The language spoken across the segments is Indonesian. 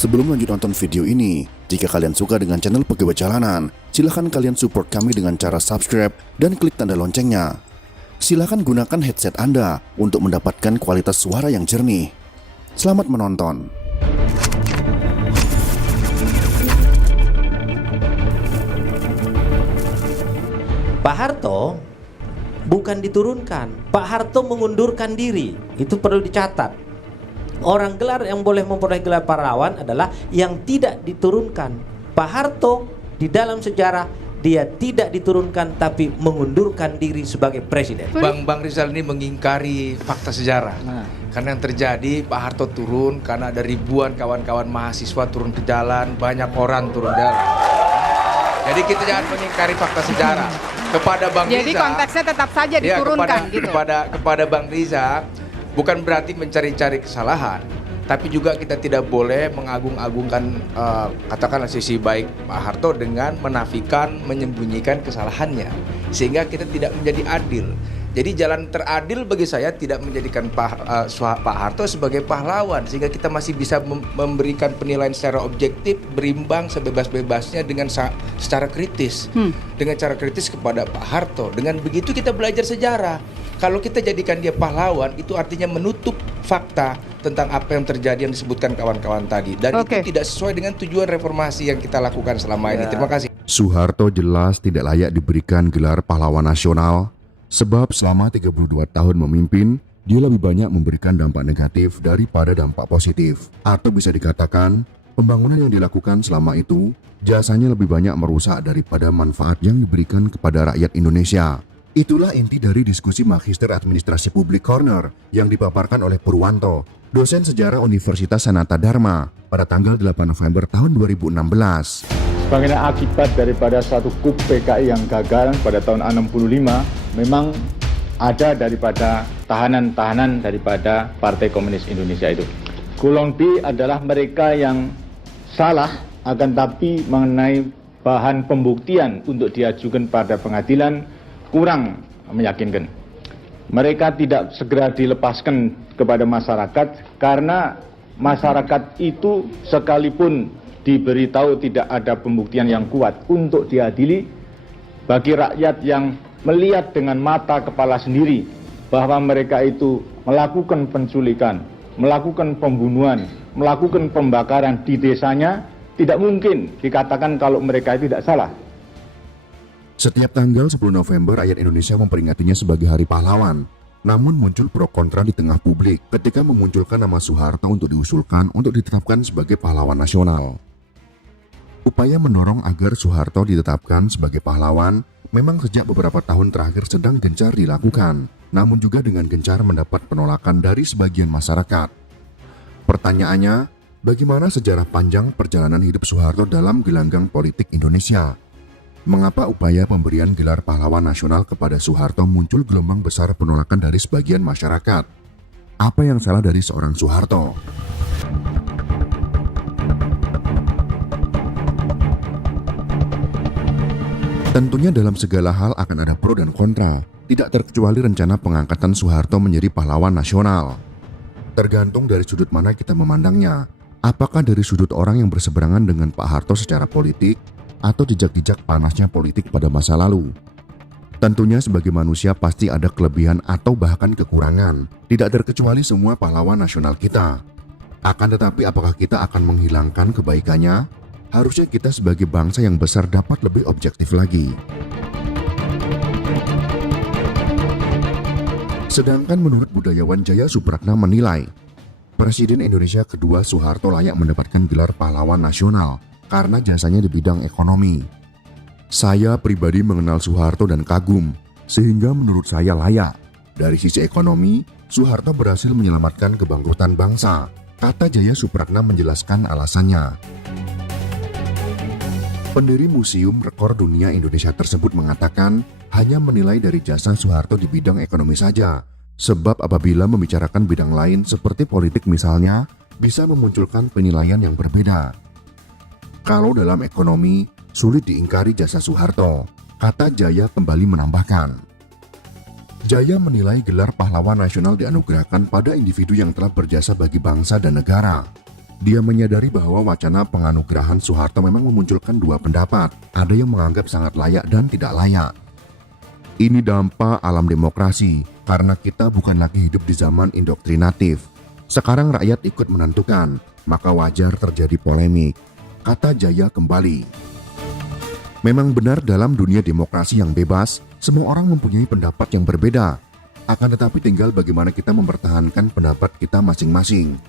Sebelum lanjut nonton video ini, jika kalian suka dengan channel Pegawai Jalanan, silahkan kalian support kami dengan cara subscribe dan klik tanda loncengnya. Silahkan gunakan headset Anda untuk mendapatkan kualitas suara yang jernih. Selamat menonton. Pak Harto bukan diturunkan, Pak Harto mengundurkan diri. Itu perlu dicatat. Orang gelar yang boleh memperoleh gelar pahlawan adalah yang tidak diturunkan. Pak Harto di dalam sejarah dia tidak diturunkan tapi mengundurkan diri sebagai presiden. Bang Rizal ini mengingkari fakta sejarah. Karena yang terjadi Pak Harto turun karena ada ribuan kawan-kawan mahasiswa turun ke jalan, banyak orang turun jalan. Jadi kita jangan mengingkari fakta sejarah. Kepada Bang Riza. Jadi konteksnya tetap saja diturunkan gitu. Kepada Bang Riza bukan berarti mencari-cari kesalahan, tapi juga kita tidak boleh mengagung-agungkan katakanlah sisi baik Pak Harto dengan menafikan, menyembunyikan kesalahannya, sehingga kita tidak menjadi adil. Jadi jalan teradil bagi saya tidak menjadikan Pak Harto sebagai pahlawan, sehingga kita masih bisa memberikan penilaian secara objektif, berimbang sebebas-bebasnya dengan secara kritis, dengan cara kritis kepada Pak Harto. Dengan begitu kita belajar sejarah. Kalau kita jadikan dia pahlawan, itu artinya menutup fakta tentang apa yang terjadi yang disebutkan kawan-kawan tadi. Dan itu tidak sesuai dengan tujuan reformasi yang kita lakukan selama ini. Terima kasih. Soeharto jelas tidak layak diberikan gelar pahlawan nasional, sebab selama 32 tahun memimpin, dia lebih banyak memberikan dampak negatif daripada dampak positif. Atau bisa dikatakan, pembangunan yang dilakukan selama itu, jasanya lebih banyak merusak daripada manfaat yang diberikan kepada rakyat Indonesia. Itulah inti dari diskusi Magister Administrasi Publik Corner yang dipaparkan oleh Purwanto, dosen sejarah Universitas Sanata Dharma, pada tanggal 8 November tahun 2016. Sebagai akibat daripada satu KUP PKI yang gagal pada tahun 65, memang ada daripada tahanan-tahanan daripada Partai Komunis Indonesia itu. Golong B adalah mereka yang salah, akan tapi mengenai bahan pembuktian untuk diajukan pada pengadilan kurang meyakinkan. Mereka tidak segera dilepaskan kepada masyarakat karena masyarakat itu sekalipun diberitahu tidak ada pembuktian yang kuat untuk diadili, bagi rakyat yang melihat dengan mata kepala sendiri bahwa mereka itu melakukan penculikan, melakukan pembunuhan, melakukan pembakaran di desanya, tidak mungkin dikatakan kalau mereka itu tidak salah. Setiap tanggal 10 November rakyat Indonesia memperingatinya sebagai Hari Pahlawan. Namun muncul pro kontra di tengah publik ketika memunculkan nama Soeharto untuk diusulkan untuk ditetapkan sebagai pahlawan nasional. Upaya mendorong agar Soeharto ditetapkan sebagai pahlawan memang sejak beberapa tahun terakhir sedang gencar dilakukan, namun juga dengan gencar mendapat penolakan dari sebagian masyarakat. Pertanyaannya, bagaimana sejarah panjang perjalanan hidup Soeharto dalam gelanggang politik Indonesia? Mengapa upaya pemberian gelar pahlawan nasional kepada Soeharto muncul gelombang besar penolakan dari sebagian masyarakat? Apa yang salah dari seorang Soeharto? Tentunya dalam segala hal akan ada pro dan kontra, tidak terkecuali rencana pengangkatan Soeharto menjadi pahlawan nasional. Tergantung dari sudut mana kita memandangnya, apakah dari sudut orang yang berseberangan dengan Pak Harto secara politik, atau jejak-jejak panasnya politik pada masa lalu. Tentunya sebagai manusia pasti ada kelebihan atau bahkan kekurangan, tidak terkecuali semua pahlawan nasional kita. Akan tetapi apakah kita akan menghilangkan kebaikannya? Harusnya kita sebagai bangsa yang besar dapat lebih objektif lagi. Sedangkan menurut budayawan Jaya Supratna menilai, Presiden Indonesia kedua Soeharto layak mendapatkan gelar pahlawan nasional karena jasanya di bidang ekonomi. Saya pribadi mengenal Soeharto dan kagum, sehingga menurut saya layak. Dari sisi ekonomi, Soeharto berhasil menyelamatkan kebangkrutan bangsa, kata Jaya Supratna menjelaskan alasannya. Pendiri Museum Rekor Dunia Indonesia tersebut mengatakan hanya menilai dari jasa Soeharto di bidang ekonomi saja, sebab apabila membicarakan bidang lain seperti politik misalnya, bisa memunculkan penilaian yang berbeda. Kalau dalam ekonomi, sulit diingkari jasa Soeharto, kata Jaya kembali menambahkan. Jaya menilai gelar pahlawan nasional dianugerahkan pada individu yang telah berjasa bagi bangsa dan negara. Dia menyadari bahwa wacana penganugerahan Soeharto memang memunculkan dua pendapat. Ada yang menganggap sangat layak dan tidak layak. Ini dampak alam demokrasi, karena kita bukan lagi hidup di zaman indoktrinatif. Sekarang rakyat ikut menentukan, maka wajar terjadi polemik, kata Jaya kembali. Memang benar dalam dunia demokrasi yang bebas, semua orang mempunyai pendapat yang berbeda. Akan tetapi tinggal bagaimana kita mempertahankan pendapat kita masing-masing.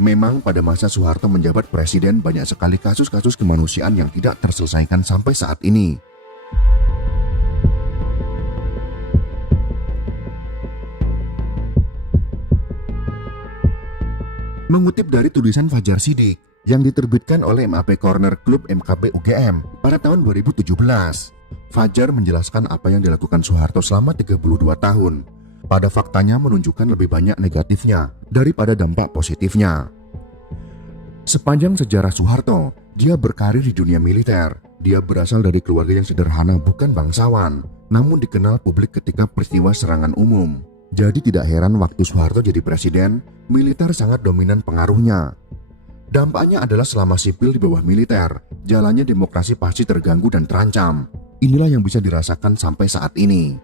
Memang pada masa Soeharto menjabat presiden banyak sekali kasus-kasus kemanusiaan yang tidak terselesaikan sampai saat ini. Mengutip dari tulisan Fajar Siddiq yang diterbitkan oleh MAP Corner Club MKB UGM pada tahun 2017, Fajar menjelaskan apa yang dilakukan Soeharto selama 32 tahun. Pada faktanya menunjukkan lebih banyak negatifnya daripada dampak positifnya. Sepanjang sejarah Soeharto, dia berkarir di dunia militer. Dia berasal dari keluarga yang sederhana, bukan bangsawan, namun dikenal publik ketika peristiwa serangan umum. Jadi tidak heran waktu Soeharto jadi presiden, militer sangat dominan pengaruhnya. Dampaknya adalah selama sipil di bawah militer, jalannya demokrasi pasti terganggu dan terancam. Inilah yang bisa dirasakan sampai saat ini.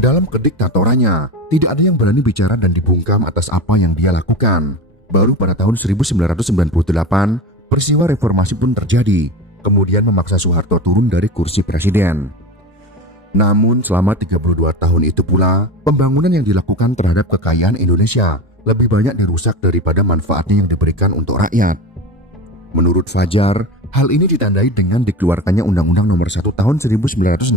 Dalam kediktatorannya, tidak ada yang berani bicara dan dibungkam atas apa yang dia lakukan. Baru pada tahun 1998, peristiwa reformasi pun terjadi, kemudian memaksa Soeharto turun dari kursi presiden. Namun selama 32 tahun itu pula, pembangunan yang dilakukan terhadap kekayaan Indonesia lebih banyak dirusak daripada manfaatnya yang diberikan untuk rakyat. Menurut Fajar, hal ini ditandai dengan dikeluarkannya Undang-Undang Nomor 1 Tahun 1967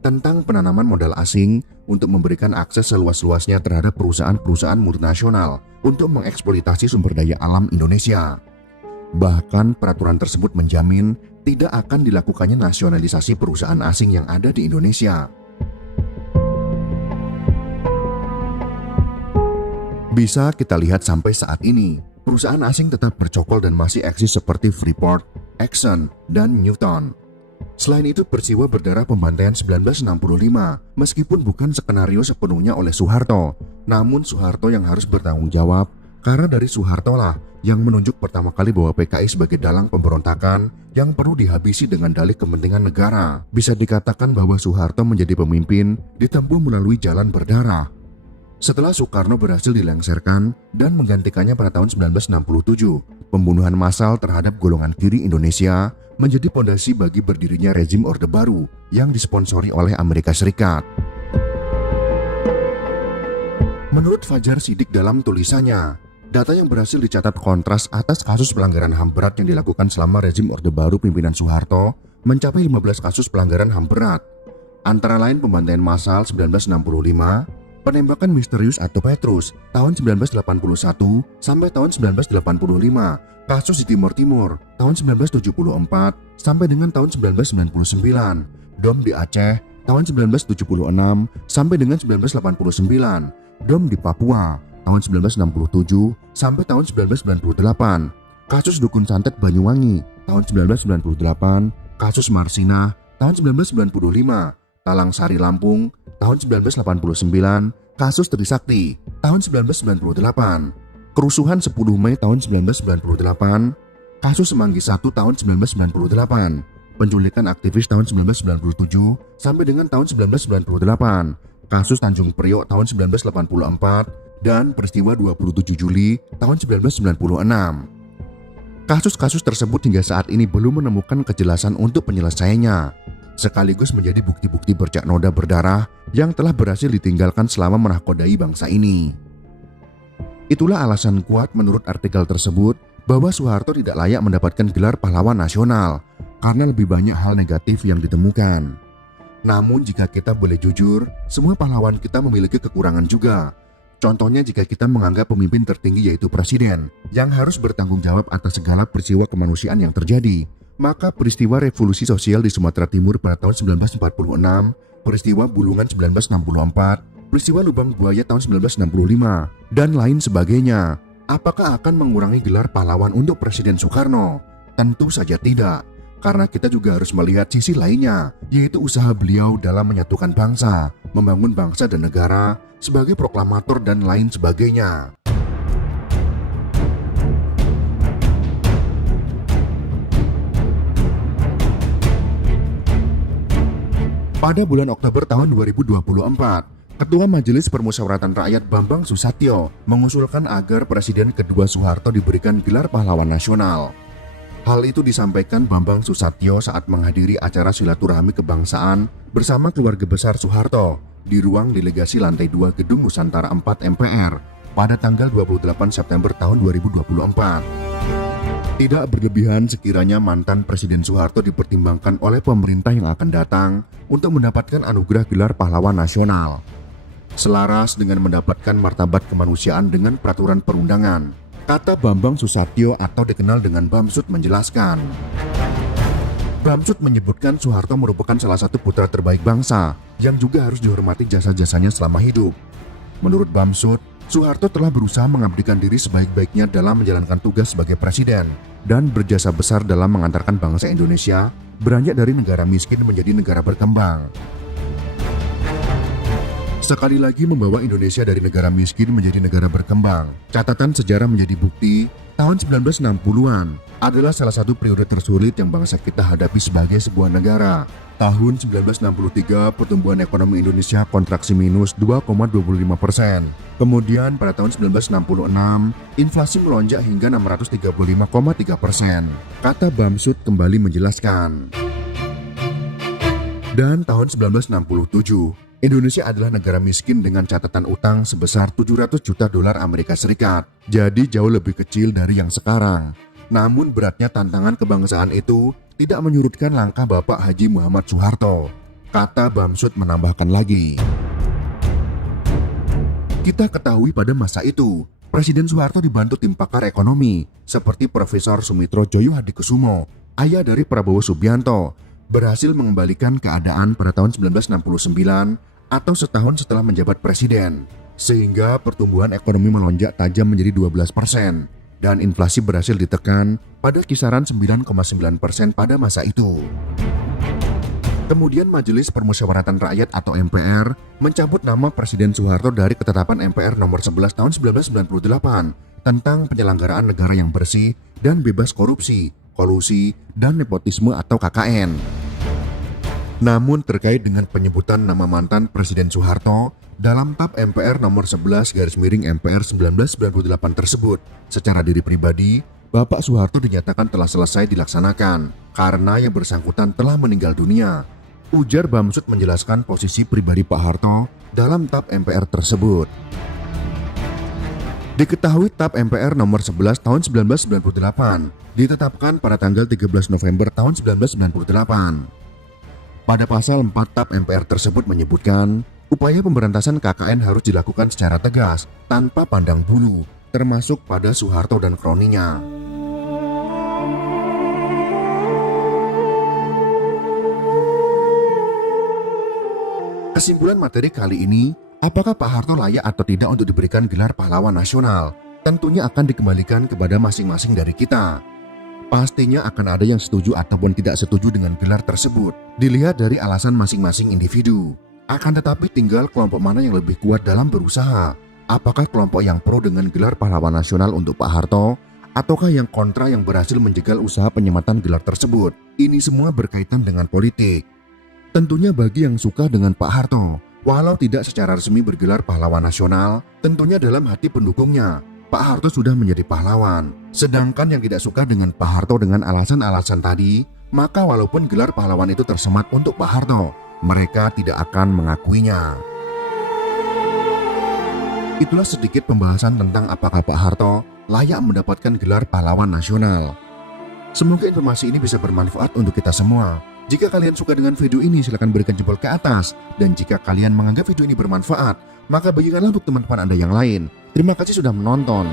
tentang penanaman modal asing untuk memberikan akses seluas-luasnya terhadap perusahaan-perusahaan multinasional untuk mengeksploitasi sumber daya alam Indonesia. Bahkan peraturan tersebut menjamin tidak akan dilakukannya nasionalisasi perusahaan asing yang ada di Indonesia. Bisa kita lihat sampai saat ini, perusahaan asing tetap bercokol dan masih eksis seperti Freeport, Exxon, dan Newton. Selain itu, peristiwa berdarah pembantaian 1965 meskipun bukan skenario sepenuhnya oleh Soeharto, namun Soeharto yang harus bertanggung jawab karena dari Soeharto lah yang menunjuk pertama kali bahwa PKI sebagai dalang pemberontakan yang perlu dihabisi dengan dalih kepentingan negara. Bisa dikatakan bahwa Soeharto menjadi pemimpin ditempuh melalui jalan berdarah. Setelah Soekarno berhasil dilengsarkan dan menggantikannya pada tahun 1967, pembunuhan massal terhadap golongan kiri Indonesia menjadi pondasi bagi berdirinya rezim Orde Baru yang disponsori oleh Amerika Serikat. Menurut Fajar Siddiq dalam tulisannya, data yang berhasil dicatat kontras atas kasus pelanggaran HAM berat yang dilakukan selama rezim Orde Baru pimpinan Soeharto mencapai 15 kasus pelanggaran HAM berat. Antara lain pembantaian massal 1965, penembakan misterius atau Petrus tahun 1981 sampai tahun 1985, kasus di Timur Timur tahun 1974 sampai dengan tahun 1999, Bom di Aceh tahun 1976 sampai dengan 1989, Bom di Papua tahun 1967 sampai tahun 1998, kasus Dukun Santet Banyuwangi tahun 1998, kasus Marsina tahun 1995, Talang Sari Lampung tahun 1989, kasus Trisakti tahun 1998, kerusuhan 10 Mei tahun 1998, kasus Semanggi 1 tahun 1998, penculikan aktivis tahun 1997 sampai dengan tahun 1998, kasus Tanjung Priok tahun 1984, dan peristiwa 27 Juli tahun 1996. Kasus-kasus tersebut hingga saat ini belum menemukan kejelasan untuk penyelesaiannya, sekaligus menjadi bukti-bukti bercak noda berdarah yang telah berhasil ditinggalkan selama menahkodai bangsa ini. Itulah alasan kuat menurut artikel tersebut bahwa Soeharto tidak layak mendapatkan gelar pahlawan nasional karena lebih banyak hal negatif yang ditemukan. Namun jika kita boleh jujur, semua pahlawan kita memiliki kekurangan juga. Contohnya jika kita menganggap pemimpin tertinggi yaitu presiden yang harus bertanggung jawab atas segala peristiwa kemanusiaan yang terjadi, maka peristiwa revolusi sosial di Sumatera Timur pada tahun 1946, peristiwa Bulungan 1964, peristiwa Lubang Buaya tahun 1965, dan lain sebagainya, apakah akan mengurangi gelar pahlawan untuk Presiden Soekarno? Tentu saja tidak, karena kita juga harus melihat sisi lainnya, yaitu usaha beliau dalam menyatukan bangsa, membangun bangsa dan negara, sebagai proklamator dan lain sebagainya. Pada bulan Oktober tahun 2024, Ketua Majelis Permusyawaratan Rakyat Bambang Susatyo mengusulkan agar Presiden kedua Soeharto diberikan gelar pahlawan nasional. Hal itu disampaikan Bambang Susatyo saat menghadiri acara silaturahmi kebangsaan bersama keluarga besar Soeharto di ruang delegasi lantai 2 Gedung Nusantara 4 MPR pada tanggal 28 September tahun 2024. Tidak berlebihan sekiranya mantan Presiden Soeharto dipertimbangkan oleh pemerintah yang akan datang untuk mendapatkan anugerah gelar pahlawan nasional. Selaras dengan mendapatkan martabat kemanusiaan dengan peraturan perundangan, kata Bambang Susatyo atau dikenal dengan Bamsud menjelaskan. Bamsud menyebutkan Soeharto merupakan salah satu putra terbaik bangsa yang juga harus dihormati jasa-jasanya selama hidup. Menurut Bamsud, Soeharto telah berusaha mengabdikan diri sebaik-baiknya dalam menjalankan tugas sebagai presiden dan berjasa besar dalam mengantarkan bangsa Indonesia beranjak dari negara miskin menjadi negara berkembang. Sekali lagi membawa Indonesia dari negara miskin menjadi negara berkembang. Catatan sejarah menjadi bukti, tahun 1960-an adalah salah satu periode tersulit yang bangsa kita hadapi sebagai sebuah negara. Tahun 1963, pertumbuhan ekonomi Indonesia kontraksi minus 2,25%. Kemudian pada tahun 1966, inflasi melonjak hingga 635,3%. Kata Bamsud kembali menjelaskan. Dan tahun 1967, Indonesia adalah negara miskin dengan catatan utang sebesar 700 juta dolar Amerika Serikat. Jadi jauh lebih kecil dari yang sekarang. Namun beratnya tantangan kebangsaan itu tidak menyurutkan langkah Bapak Haji Muhammad Soeharto. Kata Bamsud menambahkan lagi. Kita ketahui pada masa itu, Presiden Soeharto dibantu tim pakar ekonomi seperti Profesor Sumitro Joyo Hadikusumo, ayah dari Prabowo Subianto, berhasil mengembalikan keadaan pada tahun 1969 atau setahun setelah menjabat presiden, sehingga pertumbuhan ekonomi melonjak tajam menjadi 12%. Dan inflasi berhasil ditekan pada kisaran 9,9% pada masa itu. Kemudian Majelis Permusyawaratan Rakyat atau MPR mencabut nama Presiden Soeharto dari ketetapan MPR nomor 11 tahun 1998 tentang penyelenggaraan negara yang bersih dan bebas korupsi, kolusi, dan nepotisme atau KKN. Namun terkait dengan penyebutan nama mantan Presiden Soeharto dalam TAP MPR nomor 11/MPR 1998 tersebut, secara diri pribadi, Bapak Soeharto dinyatakan telah selesai dilaksanakan karena yang bersangkutan telah meninggal dunia. Ujar Bamsud menjelaskan posisi pribadi Pak Harto dalam TAP MPR tersebut. Diketahui TAP MPR nomor 11 tahun 1998 ditetapkan pada tanggal 13 November tahun 1998. Pada pasal 4 TAP MPR tersebut menyebutkan, upaya pemberantasan KKN harus dilakukan secara tegas, tanpa pandang bulu, termasuk pada Soeharto dan kroninya. Kesimpulan materi kali ini, apakah Pak Harto layak atau tidak untuk diberikan gelar pahlawan nasional? Tentunya akan dikembalikan kepada masing-masing dari kita. Pastinya akan ada yang setuju ataupun tidak setuju dengan gelar tersebut, dilihat dari alasan masing-masing individu. Akan tetapi tinggal kelompok mana yang lebih kuat dalam berusaha. Apakah kelompok yang pro dengan gelar pahlawan nasional untuk Pak Harto, ataukah yang kontra yang berhasil menjegal usaha penyematan gelar tersebut? Ini semua berkaitan dengan politik. Tentunya bagi yang suka dengan Pak Harto, walau tidak secara resmi bergelar pahlawan nasional, tentunya dalam hati pendukungnya, Pak Harto sudah menjadi pahlawan. Sedangkan yang tidak suka dengan Pak Harto dengan alasan-alasan tadi, maka walaupun gelar pahlawan itu tersemat untuk Pak Harto, mereka tidak akan mengakuinya. Itulah sedikit pembahasan tentang apakah Pak Harto layak mendapatkan gelar pahlawan nasional. Semoga informasi ini bisa bermanfaat untuk kita semua. Jika kalian suka dengan video ini, silakan berikan jempol ke atas. Dan jika kalian menganggap video ini bermanfaat, maka bagikanlah untuk teman-teman Anda yang lain. Terima kasih sudah menonton.